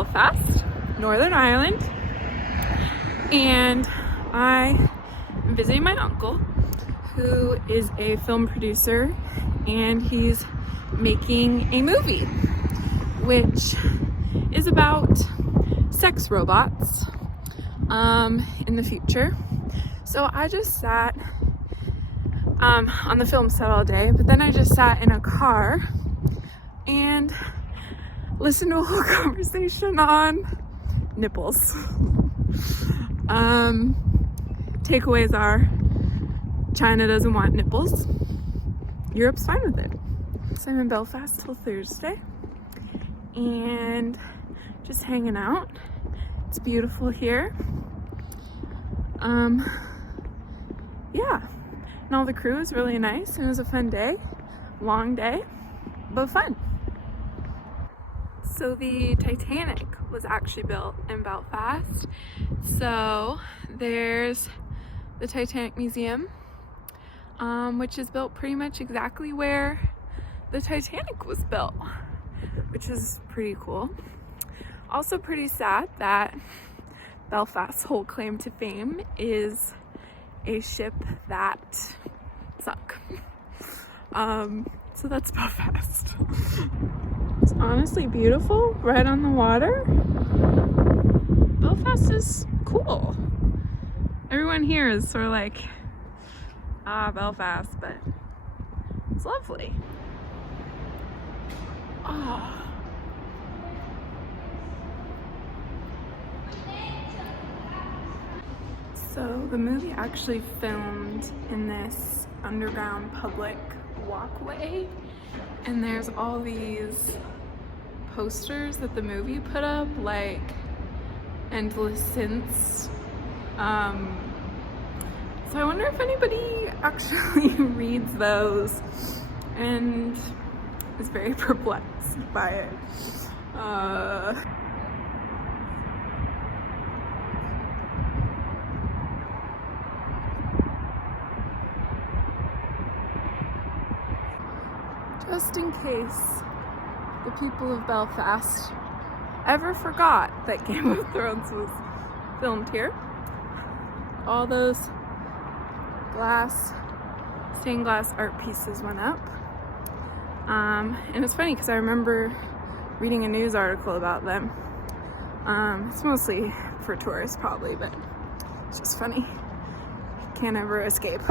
Belfast, Northern Ireland, and I am visiting my uncle, who is a film producer, and he's making a movie which is about sex robots in the future. So I just sat on the film set all day, but then I just sat in a car and listened to a whole conversation on nipples. Takeaways are China doesn't want nipples. Europe's fine with it. So I'm in Belfast till Thursday and just hanging out. It's beautiful here. Yeah, and all the crew is really nice, and it was a fun day, long day, but fun. So the Titanic was actually built in Belfast. So there's the Titanic Museum, which is built pretty much exactly where the Titanic was built, which is pretty cool. Also pretty sad that Belfast's whole claim to fame is a ship that sunk. So that's Belfast. It's honestly beautiful, right on the water. Belfast is cool. Everyone here is sort of like, Belfast, but it's lovely. Oh. So the movie actually filmed in this underground public walkway, and there's all these posters that the movie put up, like endless since. So I wonder if anybody actually reads those and is very perplexed by it. Just in case the people of Belfast ever forgot that Game of Thrones was filmed here, all those stained glass art pieces went up. And it's funny because I remember reading a news article about them. It's mostly for tourists probably, but it's just funny. Can't ever escape.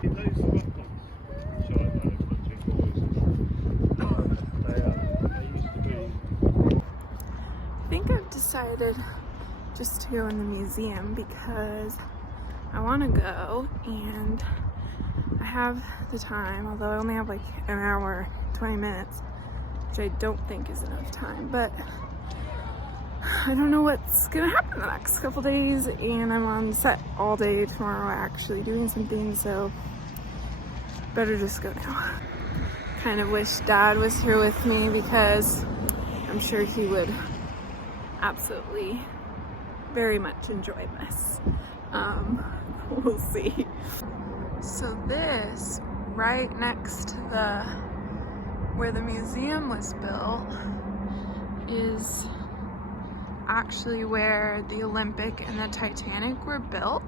I think I've decided just to go in the museum because I want to go, and I have the time, although I only have like an hour, 20 minutes, which I don't think is enough time, but I don't know what's gonna happen the next couple days, and I'm on set all day tomorrow actually doing some things, so better just go now. Kind of wish Dad was here with me because I'm sure he would absolutely very much enjoy this. We'll see. So this, right next to where the museum was built, is actually where the Olympic and the Titanic were built.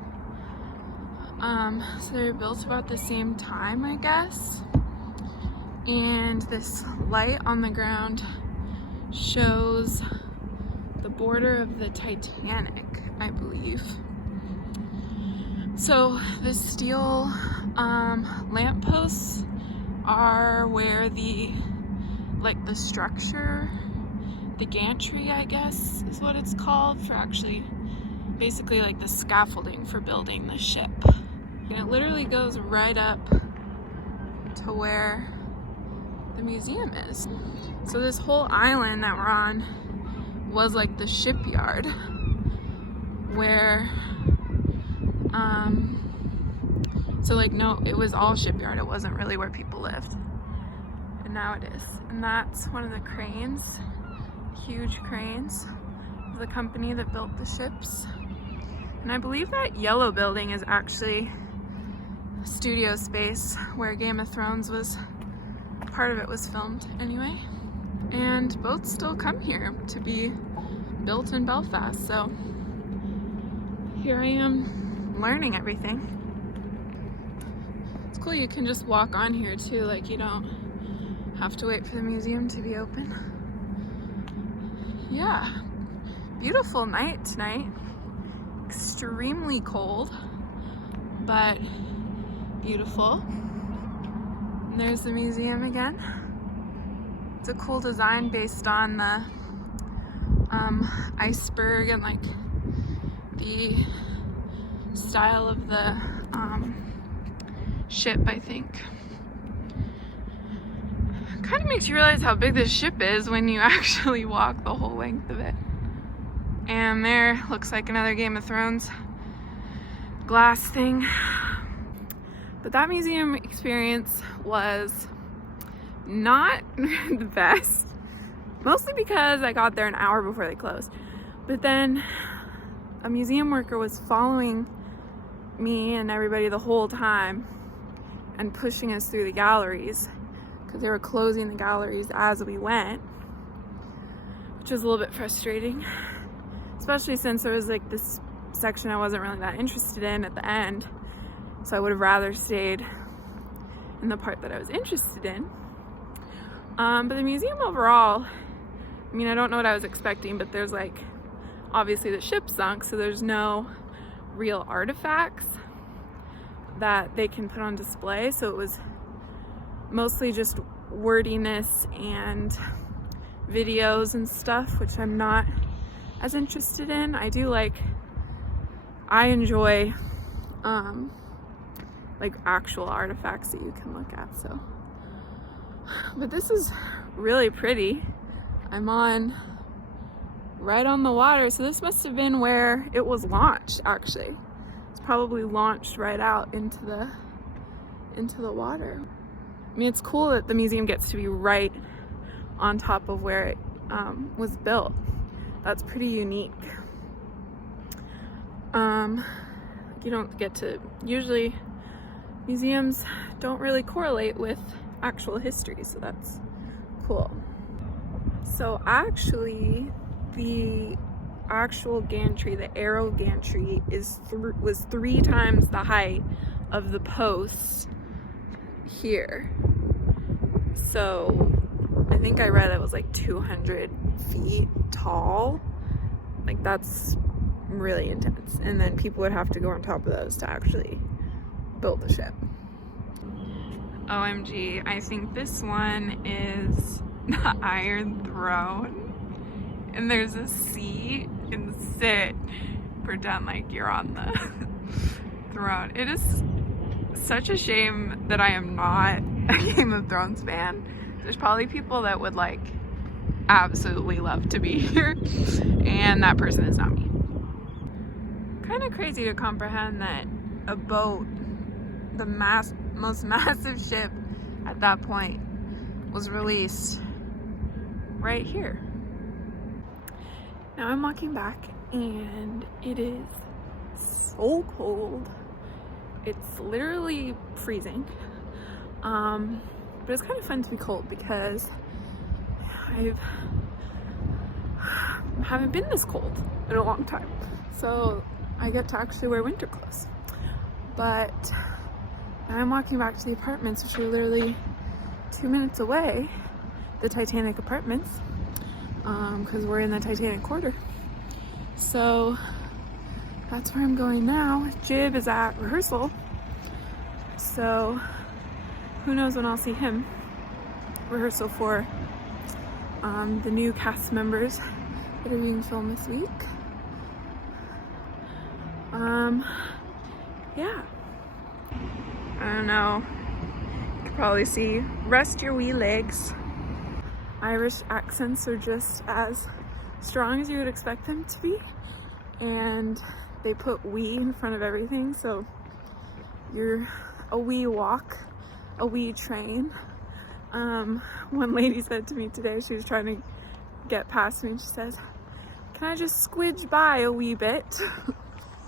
So they were built about the same time, I guess. And this light on the ground shows the border of the Titanic, I believe. So the steel lampposts are where the structure, the gantry, I guess is what it's called, for actually basically like the scaffolding for building the ship. And it literally goes right up to where the museum is. So this whole island that we're on was like the shipyard where so like no, it was all shipyard, it wasn't really where people lived, and now it is. And that's one of the cranes, huge cranes of the company that built the ships. And I believe that yellow building is actually studio space where Game of Thrones was, part of it was filmed anyway. And boats still come here to be built in Belfast, so here I am learning everything. It's cool, you can just walk on here too, like you don't have to wait for the museum to be open. Yeah, beautiful night tonight. Extremely cold, but beautiful. And there's the museum again. It's a cool design based on the iceberg and like the style of the ship, I think. Kind of makes you realize how big this ship is when you actually walk the whole length of it. And there looks like another Game of Thrones glass thing. But that museum experience was not the best. Mostly because I got there an hour before they closed. But then a museum worker was following me and everybody the whole time and pushing us through the galleries because they were closing the galleries as we went, which was a little bit frustrating, especially since there was like this section I wasn't really that interested in at the end, so I would have rather stayed in the part that I was interested in. But the museum overall, I mean, I don't know what I was expecting, but there's like, obviously the ship sunk, so there's no real artifacts that they can put on display, so it was mostly just wordiness and videos and stuff, which I'm not as interested in. I enjoy like actual artifacts that you can look at, so. But this is really pretty. I'm right on the water, so this must have been where it was launched, actually. It's probably launched right out into the water. I mean, it's cool that the museum gets to be right on top of where it was built. That's pretty unique. You don't get to, usually museums don't really correlate with actual history, so that's cool. So actually, the actual gantry, the arrow gantry, was 3 times the height of the posts here. So I think I read it was like 200 feet tall. Like, that's really intense. And then people would have to go on top of those to actually build the ship. OMG, I think this one is the Iron Throne. And there's a seat and sit. Pretend like you're on the throne. It is such a shame that I am not a Game of Thrones fan. There's probably people that would like absolutely love to be here, and that person is not me. Kind of crazy to comprehend that a boat, the most massive ship at that point, was released right here. Now I'm walking back and it is so cold. It's literally freezing. But it's kind of fun to be cold because I haven't been this cold in a long time. So I get to actually wear winter clothes. But now I'm walking back to the apartments, which are literally 2 minutes away, the Titanic apartments, because we're in the Titanic Quarter. So that's where I'm going now. Jib is at rehearsal, so who knows when I'll see him. Rehearsal for the new cast members that are being filmed this week. Yeah. I don't know. You can probably see, rest your wee legs. Irish accents are just as strong as you would expect them to be. And they put "wee" in front of everything, so you're a wee walk, a wee train. One lady said to me today, she was trying to get past me, and she says, "Can I just squidge by a wee bit?"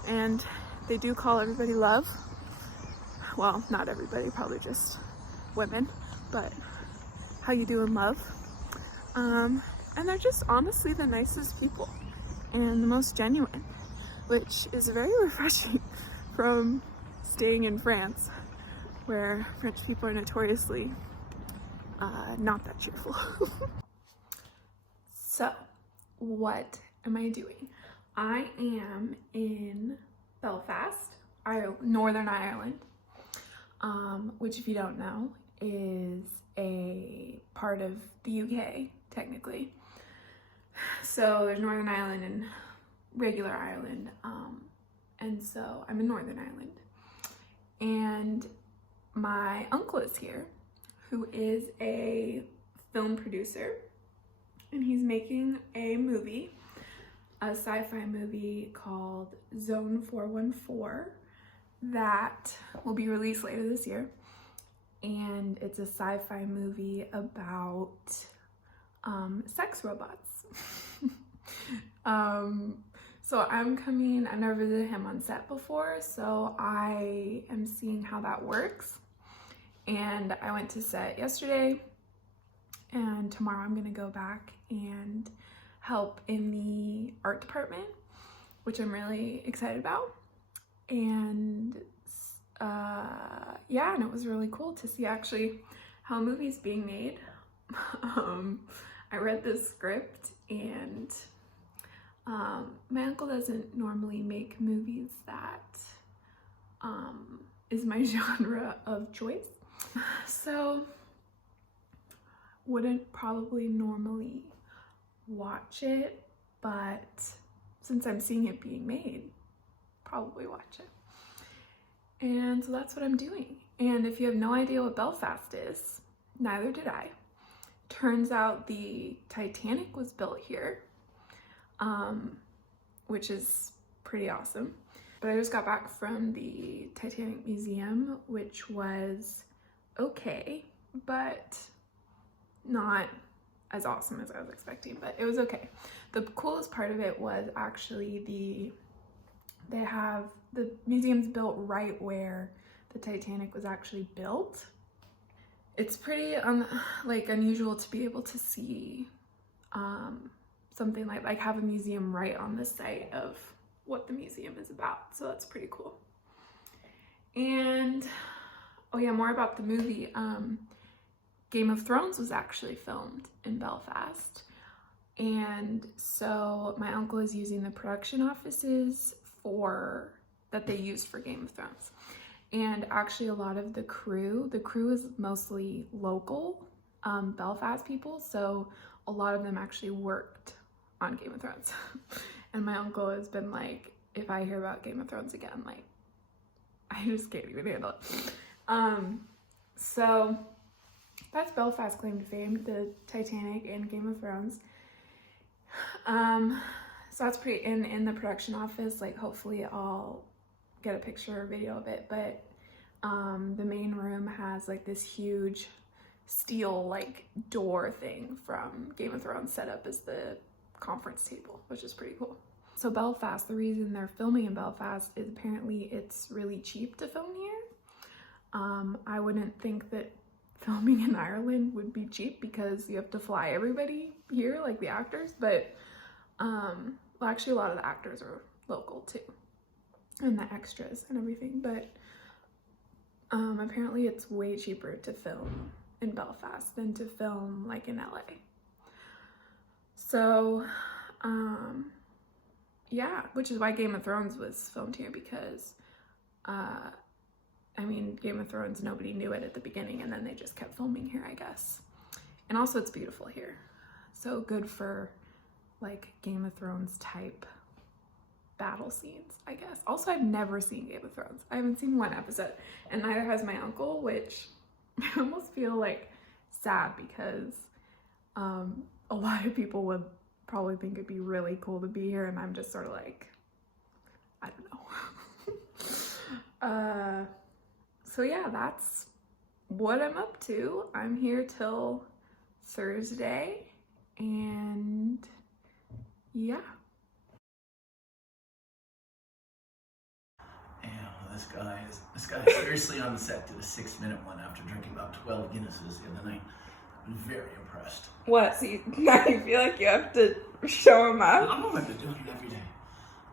And they do call everybody love. well, not everybody, probably just women, but how you do in love. And they're just honestly the nicest people and the most genuine, which is very refreshing from staying in France, where French people are notoriously not that cheerful. So, what am I doing? I am in Belfast, Northern Ireland, which, if you don't know, is a part of the UK, technically. So there's Northern Ireland and regular Ireland, and so I'm in Northern Ireland. And my uncle is here, who is a film producer, and he's making a movie, a sci-fi movie called Zone 414 that will be released later this year. And it's a sci-fi movie about sex robots. So I'm coming, I've never visited him on set before, so I am seeing how that works. And I went to set yesterday, and tomorrow I'm gonna go back and help in the art department, which I'm really excited about. And yeah, and it was really cool to see actually how a movie's being made. I read the script, and my uncle doesn't normally make movies that is my genre of choice. So wouldn't probably normally watch it, but since I'm seeing it being made, probably watch it. And so that's what I'm doing. And if you have no idea what Belfast is, neither did I. Turns out the Titanic was built here, which is pretty awesome. But I just got back from the Titanic Museum, which was okay, but not as awesome as I was expecting, but it was okay. The coolest part of it was actually the museum's built right where the Titanic was actually built. It's pretty unusual to be able to see something like have a museum right on the site of what the museum is about. So that's pretty cool. And oh yeah, more about the movie. Game of Thrones was actually filmed in Belfast. And so my uncle is using the production offices that they used for Game of Thrones. And actually a lot of the crew is mostly local Belfast people, so a lot of them actually worked on Game of Thrones. And my uncle has been like, if I hear about Game of Thrones again, like, I just can't even handle it. So that's Belfast claim to fame, the Titanic and Game of Thrones. So that's pretty, in the production office, like hopefully I'll get a picture or video of it, but the main room has like this huge steel like door thing from Game of Thrones set up as the conference table, which is pretty cool. So Belfast, the reason they're filming in Belfast is apparently it's really cheap to film here. I wouldn't think that filming in Ireland would be cheap because you have to fly everybody here, like the actors, but well, actually a lot of the actors are local too, and the extras and everything, but apparently it's way cheaper to film in Belfast than to film like in LA. So yeah, which is why Game of Thrones was filmed here, because I mean, Game of Thrones, nobody knew it at the beginning, and then they just kept filming here, I guess. And also it's beautiful here, so good for like Game of Thrones type battle scenes, I guess. Also, I've never seen Game of Thrones. I haven't seen one episode, and neither has my uncle, which I almost feel like sad because a lot of people would probably think it'd be really cool to be here, and I'm just sort of like, I don't know. So yeah, that's what I'm up to. I'm here till Thursday, and yeah. Yeah, this guy seriously on the set did a 6-minute one after drinking about 12 Guinnesses the other night. I'm very impressed. What? So now you feel like you have to show him up? I'm not going to do it every day.